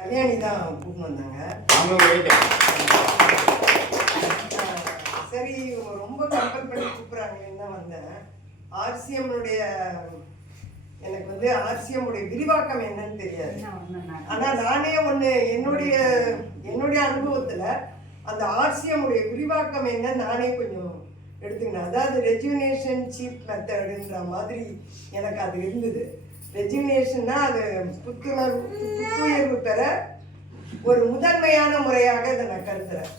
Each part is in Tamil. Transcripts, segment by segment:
கல்யாணி தான் கூப்பிட்டு வந்தாங்க. சரி இவங்க ரொம்ப கம்பல் பண்ணி கூப்பிட்றாங்கன்னு தான் வந்தேன். ஆர்சிஎம்னுடைய எனக்கு வந்து ஆர்சிஎம்முடைய விரிவாக்கம் என்னன்னு தெரியாது. ஆனால் நானே ஒன்று என்னுடைய அனுபவத்தில் அந்த ஆர்சிஎம்முடைய விரிவாக்கம் என்னன்னு நானே கொஞ்சம் எடுத்துக்கினேன். அதாவது ரெஜுவினேஷன் சீப் மெத்தடுன்ற மாதிரி எனக்கு அது இருந்தது. ரெஜுவினேஷன்னா அது புத்துணர்வு பெற ஒரு முதன்மையான முறையாக இதை நான் கருதுறேன்.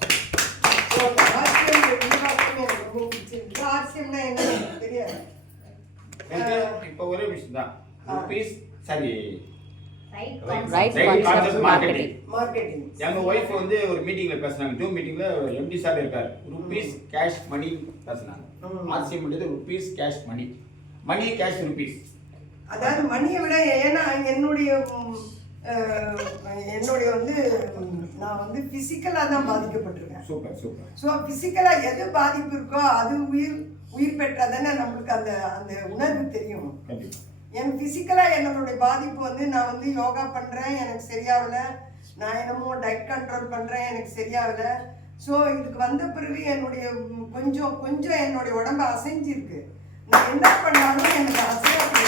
ஆர்சிஎம் விரிவாக்கம் எனக்கு ரொம்ப பிடிச்சிருக்கு. ஆர்சிஎம்னா என்ன எனக்கு தெரியாது. இப்போ ஒரே விஷயம் தான். ருபீஸ் சரி மார்க்கெட்டிங். எங்க ஒய்ஃப் வந்து ஒரு மீட்டிங்ல பேசினாங்க. ஜூம் மீட்டிங்ல எம்டி சார் இருக்காரு. ருபீஸ் கேஷ் மணி பேசினாங்க. ஆர்சிஎம் வந்து ருபீஸ் கேஷ் மணி, மணி கேஷ் ருபீஸ். அதாவது மணியை விட ஏன்னா என்னுடைய வந்து நான் வந்து பிசிக்கலாக தான் பாதிக்கப்பட்டிருக்கேன். Super super. ஸோ பிசிக்கலாக எது பாதிப்பு இருக்கோ அது உயிர் பெற்றால் தானே நம்மளுக்கு அந்த உணர்வு தெரியும். என் ஃபிசிக்கலாக என்னுடைய பாதிப்பு வந்து நான் வந்து யோகா பண்ணுறேன், எனக்கு சரியாகலை. நான் என்னமோ டயட் கண்ட்ரோல் பண்ணுறேன், எனக்கு சரியாகலை. ஸோ இதுக்கு வந்த பிறகு என்னுடைய கொஞ்சம் என்னுடைய உடம்பு அசைஞ்சிருக்கு. நான் என்ன பண்ணாலும் எனக்கு அசையாது.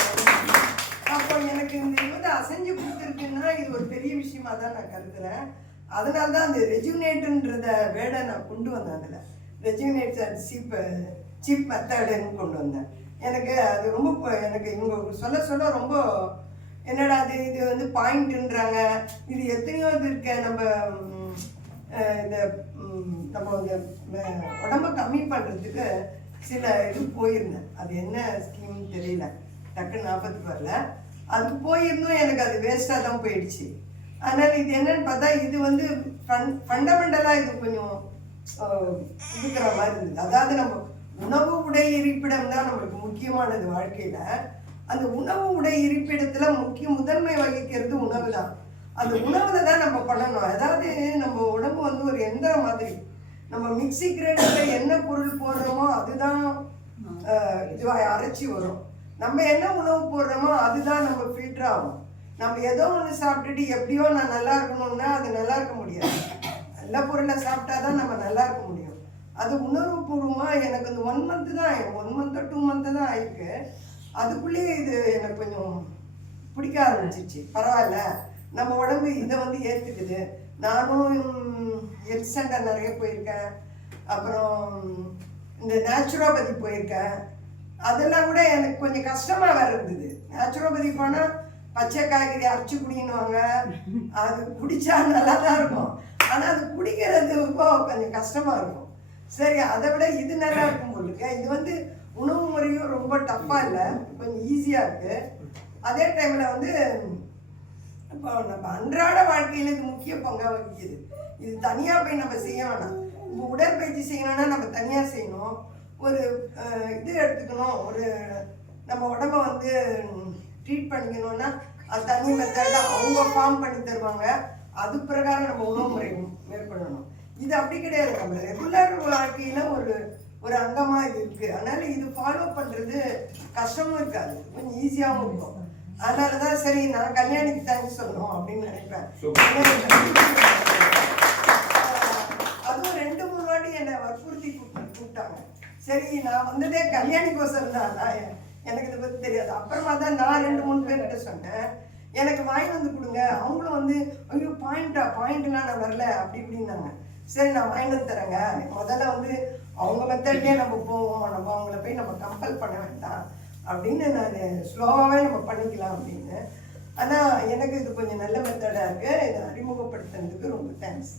அப்போ எனக்கு இந்த இது அசைஞ்சு கொடுத்துருக்குன்னா இது ஒரு பெரிய விஷயமா தான் நான் கருதுகிறேன். அதனால தான் அந்த ரெஜுனேட்டுன்றத வேர்டை நான் கொண்டு வந்தேன். அதில் ரெஜுனேட் அண்ட் சீப் மெத்தடுன்னு கொண்டு வந்தேன். எனக்கு அது ரொம்ப எனக்கு இவங்க சொல்ல ரொம்ப என்னடா இது வந்து பாயிண்ட்டுன்றாங்க. இது எத்தனையோ இது இருக்க நம்ம இந்த உடம்பை கம்மி பண்ணுறதுக்கு சில இது போயிருந்தேன். அது என்ன ஸ்கீம்னு தெரியல, டக்குன்னு ஞாபகத்துக்கு வரல. அது போயிருந்தும் எனக்கு அது வேஸ்ட்டாக தான் போயிடுச்சு. அதனால் இது என்னன்னு பார்த்தா இது வந்து ஃபண்டமெண்டலாக இது கொஞ்சம் இருக்கிற மாதிரி இருந்தது. அதாவது நம்ம உணவு உடை இருப்பிடம் தான் நம்மளுக்கு முக்கியமானது வாழ்க்கையில். அந்த உணவு உடை இருப்பிடத்தில் முதன்மை வகிக்கிறது உணவு தான். அந்த உணவில் தான் நம்ம பண்ணணும். அதாவது நம்ம உடம்பு வந்து ஒரு எந்திரம் மாதிரி. நம்ம மிக்சி கிரைண்டரில் என்ன பொருள் போடுறோமோ அதுதான் இதுவாக அரைச்சி வரும். நம்ம என்ன உணவு போடுறோமோ அதுதான் நம்ம ஃபில்டர் ஆகும். நம்ம ஏதோ ஒன்று சாப்பிட்டுட்டு எப்படியோ நான் நல்லா இருக்கணும்னா அது நல்லா இருக்க முடியாது. நல்ல பொருளை சாப்பிட்டா தான் நம்ம நல்லா இருக்க முடியும். அது உணர்வுபூர்வமாக எனக்கு இந்த 1 மந்த்து தான் 1 மந்த்தோ 2 மந்த்து தான் ஆயிருக்கு. அதுக்குள்ளேயே இது எனக்கு கொஞ்சம் பிடிக்க ஆரம்பிச்சிச்சு. பரவாயில்ல, நம்ம உடம்பு இதை வந்து ஏற்றுக்குது. நானும் ஹெல்த் சென்டர் நிறைய போயிருக்கேன். அப்புறம் இந்த நேச்சுரோபதி போயிருக்கேன். அதெல்லாம் கூட எனக்கு கொஞ்சம் கஷ்டமாக வேறு இருந்தது. நேச்சுரோபதி போனால் பச்சை காய்கறி அரைச்சி குடிக்கணுவாங்க. அது குடித்தா நல்லா தான் இருக்கும். ஆனால் அது குடிக்கிறது கொஞ்சம் கஷ்டமாக இருக்கும். சரி, அதை விட இது நல்லா இருக்கும் போலுக்கு. இது வந்து உணவு முறையும் ரொம்ப டஃப்பாக இல்லை, கொஞ்சம் ஈஸியாக இருக்குது. அதே டைமில் வந்து இப்போ நம்ம அன்றாட வாழ்க்கையில் இது முக்கிய பங்காக வகிக்குது. இது தனியாக போய் நம்ம செய்ய வேணாம். இப்போ உடற்பயிற்சி செய்யணும்னா நம்ம தனியாக செய்யணும். ஒரு இது எடுத்துக்கணும், ஒரு நம்ம உடம்பை வந்து ட்ரீட் பண்ணிக்கணும்னா அது தனி மெத்தடில் அவங்க ஃபார்ம் பண்ணி தருவாங்க. அது பிரகாரம் நம்ம உணவு முறை மேற்கொள்ளணும். இது அப்படி கிடையாது. நம்ம ரெகுலர் வாழ்க்கையில் ஒரு அங்கமாக இது இருக்குது. அதனால் இது ஃபாலோ பண்ணுறது கஷ்டமும் இருக்காது, கொஞ்சம் ஈஸியாகவும் இருக்கும். அதனால தான் சரி நான் கல்யாணிக்கு தேங்க்ஸ் சொல்லணும் அப்படின்னு நினைப்பேன். அதுவும் 2-3 வாட்டி என்னை வற்புறுத்தி கூப்பிட்டாங்க. சரி, நான் வந்ததே கல்யாணிக்கோசரம் தான். எனக்கு இதை பற்றி தெரியாது. அப்புறமா தான் நான் 2-3 பேர்கிட்ட சொன்னேன், எனக்கு வாங்கி வந்து கொடுங்க. அவங்களும் வந்து ஐயோ பாயிண்ட்லாம் நான் வரல அப்படி இப்படின்னாங்க. சரி, நான் வாங்கி வந்து தரேங்க. முதல்ல வந்து அவங்க மெத்தட்லேயே நம்ம போவோம், நம்ம அவங்கள போய் நம்ம கம்பல் பண்ண வேண்டாம் அப்படின்னு நான் ஸ்லோவாகவே நம்ம பண்ணிக்கலாம் அப்படின்னு. ஆனால் எனக்கு இது கொஞ்சம் நல்ல மெத்தடாக இருக்குது. இதை அறிமுகப்படுத்துறதுக்கு ரொம்ப தேங்க்ஸ்.